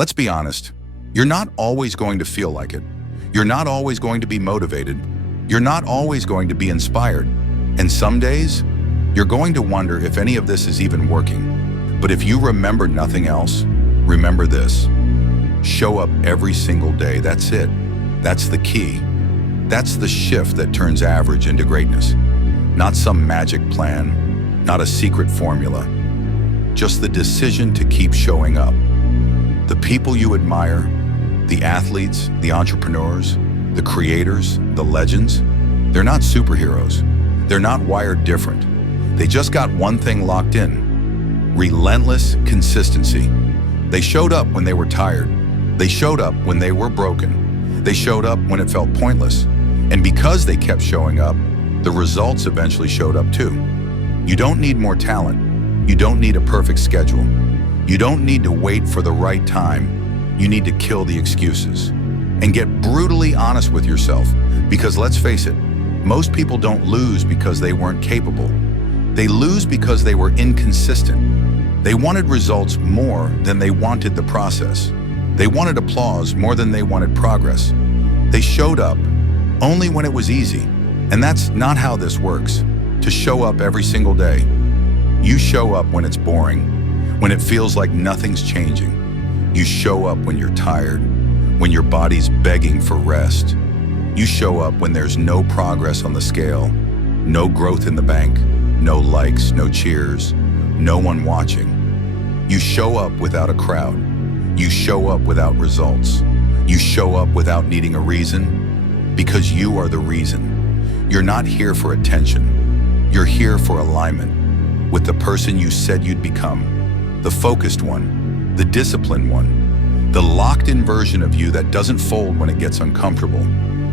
Let's be honest. You're not always going to feel like it. You're not always going to be motivated. You're not always going to be inspired. And some days, you're going to wonder if any of this is even working. But if you remember nothing else, remember this. Show up every single day. That's it. That's the key. That's the shift that turns average into greatness. Not some magic plan, not a secret formula. Just the decision to keep showing up. The people you admire, the athletes, the entrepreneurs, the creators, the legends, they're not superheroes. They're not wired different. They just got one thing locked in: relentless consistency. They showed up when they were tired. They showed up when they were broken. They showed up when it felt pointless. And because they kept showing up, the results eventually showed up too. You don't need more talent. You don't need a perfect schedule. You don't need to wait for the right time. You need to kill the excuses and get brutally honest with yourself, because let's face it, most people don't lose because they weren't capable. They lose because they were inconsistent. They wanted results more than they wanted the process. They wanted applause more than they wanted progress. They showed up only when it was easy. And that's not how this works. To show up every single day. You show up when it's boring, when it feels like nothing's changing. You show up when you're tired, when your body's begging for rest. You show up when there's no progress on the scale, no growth in the bank, no likes, no cheers, no one watching. You show up without a crowd. You show up without results. You show up without needing a reason, because you are the reason. You're not here for attention. You're here for alignment with the person you said you'd become, the focused one, the disciplined one, the locked-in version of you that doesn't fold when it gets uncomfortable.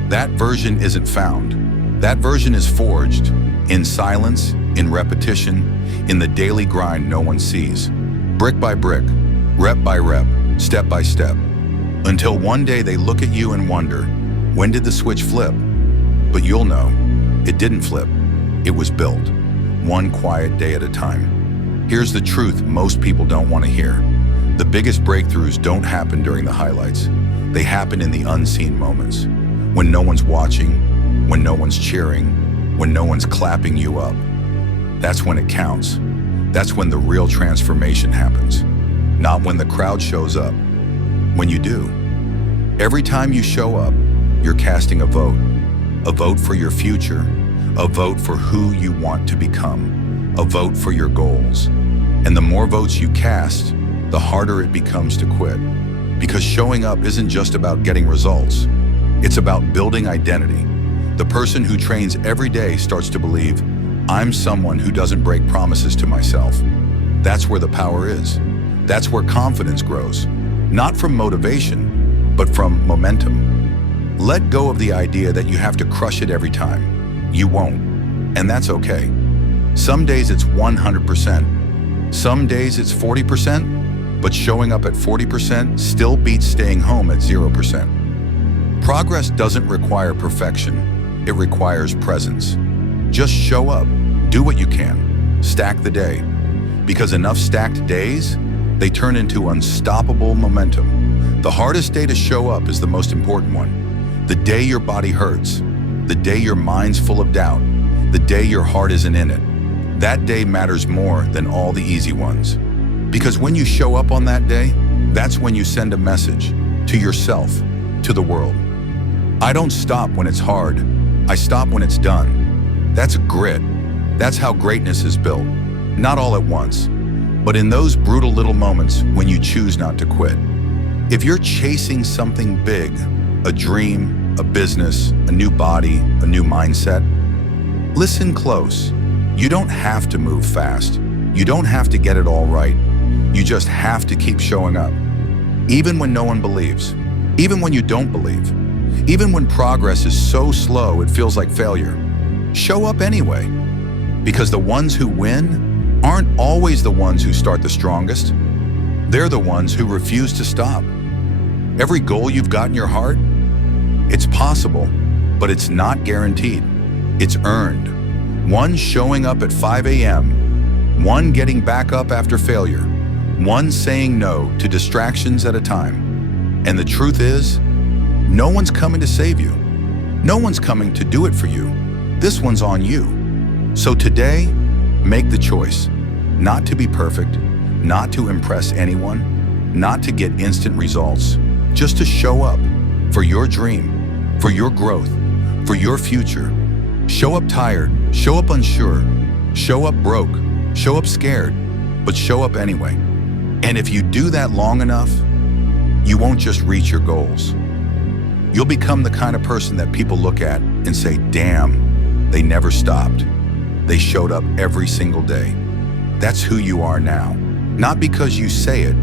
That version isn't found. That version is forged in silence, in repetition, in the daily grind no one sees, brick by brick, rep by rep, step by step, until one day they look at you and wonder, when did the switch flip? But you'll know, it didn't flip. It was built, one quiet day at a time. Here's the truth most people don't want to hear. The biggest breakthroughs don't happen during the highlights. They happen in the unseen moments, when no one's watching, when no one's cheering, when no one's clapping you up. That's when it counts. That's when the real transformation happens. Not when the crowd shows up. When you do. Every time you show up, you're casting a vote for your future, a vote for who you want to become, a vote for your goals. And the more votes you cast, the harder it becomes to quit. Because showing up isn't just about getting results. It's about building identity. The person who trains every day starts to believe, I'm someone who doesn't break promises to myself. That's where the power is. That's where confidence grows. Not from motivation, but from momentum. Let go of the idea that you have to crush it every time. You won't, and that's okay. Some days it's 100%. Some days it's 40%, but showing up at 40% still beats staying home at 0%. Progress doesn't require perfection. It requires presence. Just show up, do what you can, stack the day. Because enough stacked days, they turn into unstoppable momentum. The hardest day to show up is the most important one. The day your body hurts, the day your mind's full of doubt, the day your heart isn't in it. That day matters more than all the easy ones. Because when you show up on that day, that's when you send a message to yourself, to the world. I don't stop when it's hard. I stop when it's done. That's grit. That's how greatness is built. Not all at once, but in those brutal little moments when you choose not to quit. If you're chasing something big, a dream, a business, a new body, a new mindset, listen close. You don't have to move fast. You don't have to get it all right. You just have to keep showing up. Even when no one believes. Even when you don't believe. Even when progress is so slow it feels like failure. Show up anyway. Because the ones who win aren't always the ones who start the strongest. They're the ones who refuse to stop. Every goal you've got in your heart, it's possible, but it's not guaranteed. It's earned. One showing up at 5 a.m., one getting back up after failure, one saying no to distractions at a time. And the truth is, no one's coming to save you. No one's coming to do it for you. This one's on you. So today, make the choice not to be perfect, not to impress anyone, not to get instant results, just to show up for your dream, for your growth, for your future. Show up tired, show up unsure, show up broke, show up scared, but show up anyway. And if you do that long enough, you won't just reach your goals. You'll become the kind of person that people look at and say, damn, they never stopped. They showed up every single day. That's who you are now. Not because you say it,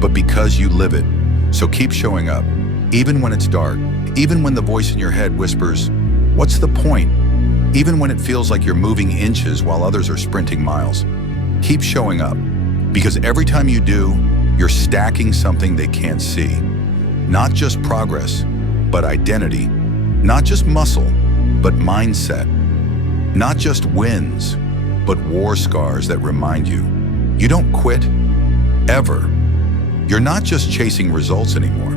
but because you live it. So keep showing up, even when it's dark, even when the voice in your head whispers, what's the point? Even when it feels like you're moving inches while others are sprinting miles. Keep showing up, because every time you do, you're stacking something they can't see. Not just progress, but identity. Not just muscle, but mindset. Not just wins, but war scars that remind you. You don't quit, ever. You're not just chasing results anymore.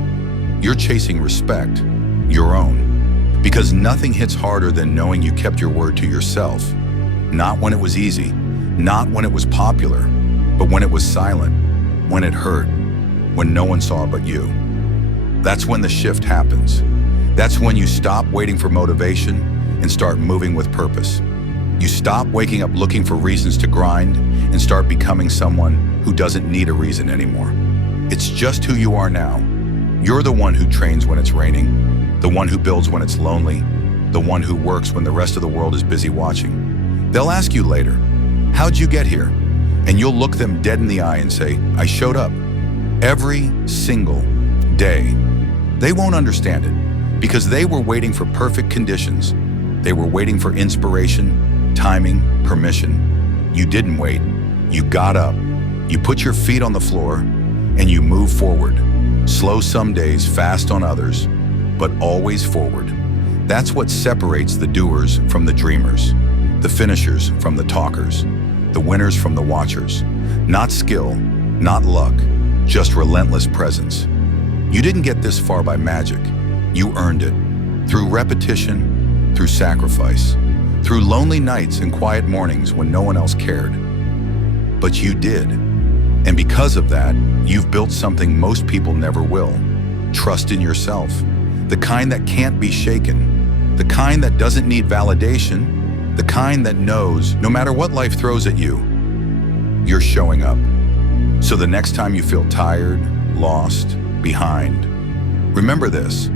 You're chasing respect, your own. Because nothing hits harder than knowing you kept your word to yourself. Not when it was easy, not when it was popular, but when it was silent, when it hurt, when no one saw but you. That's when the shift happens. That's when you stop waiting for motivation and start moving with purpose. You stop waking up looking for reasons to grind and start becoming someone who doesn't need a reason anymore. It's just who you are now. You're the one who trains when it's raining, the one who builds when it's lonely, the one who works when the rest of the world is busy watching. They'll ask you later, how'd you get here? And you'll look them dead in the eye and say, I showed up every single day. They won't understand it because they were waiting for perfect conditions. They were waiting for inspiration, timing, permission. You didn't wait. You got up. You put your feet on the floor and you move forward. Slow some days, fast on others, but always forward. That's what separates the doers from the dreamers, the finishers from the talkers, the winners from the watchers. Not skill, not luck, just relentless presence. You didn't get this far by magic. You earned it through repetition, through sacrifice, through lonely nights and quiet mornings when no one else cared. But you did. And because of that, you've built something most people never will. Trust in yourself, the kind that can't be shaken, the kind that doesn't need validation, the kind that knows no matter what life throws at you, you're showing up. So the next time you feel tired, lost, behind, remember this.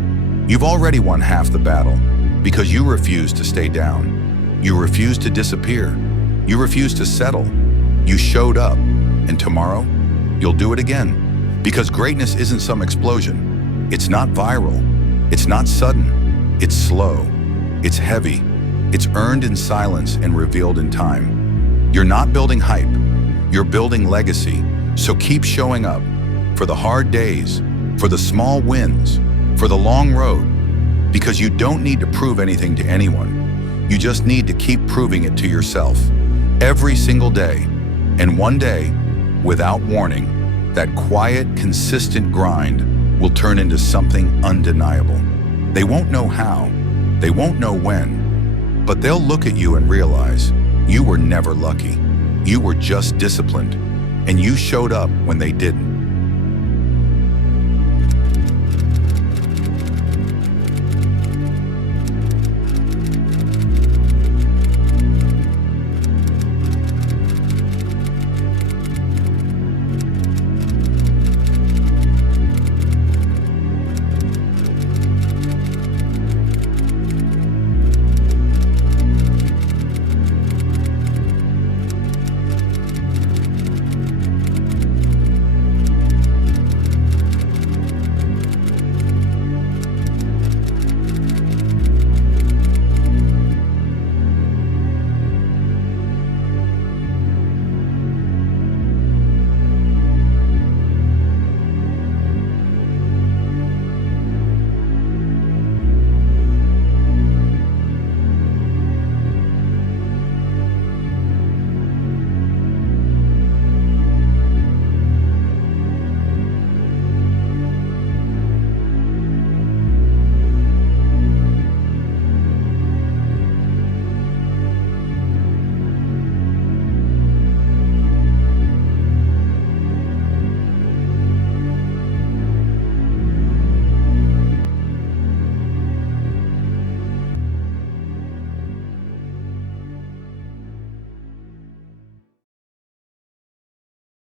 You've already won half the battle because you refuse to stay down. You refuse to disappear. You refuse to settle. You showed up, and tomorrow you'll do it again. Because greatness isn't some explosion. It's not viral. It's not sudden. It's slow. It's heavy. It's earned in silence and revealed in time. You're not building hype. You're building legacy. So keep showing up for the hard days, for the small wins, for the long road, because you don't need to prove anything to anyone. You just need to keep proving it to yourself every single day. And one day, without warning, that quiet, consistent grind will turn into something undeniable. They won't know how, they won't know when, but they'll look at you and realize you were never lucky. You were just disciplined, and you showed up when they didn't.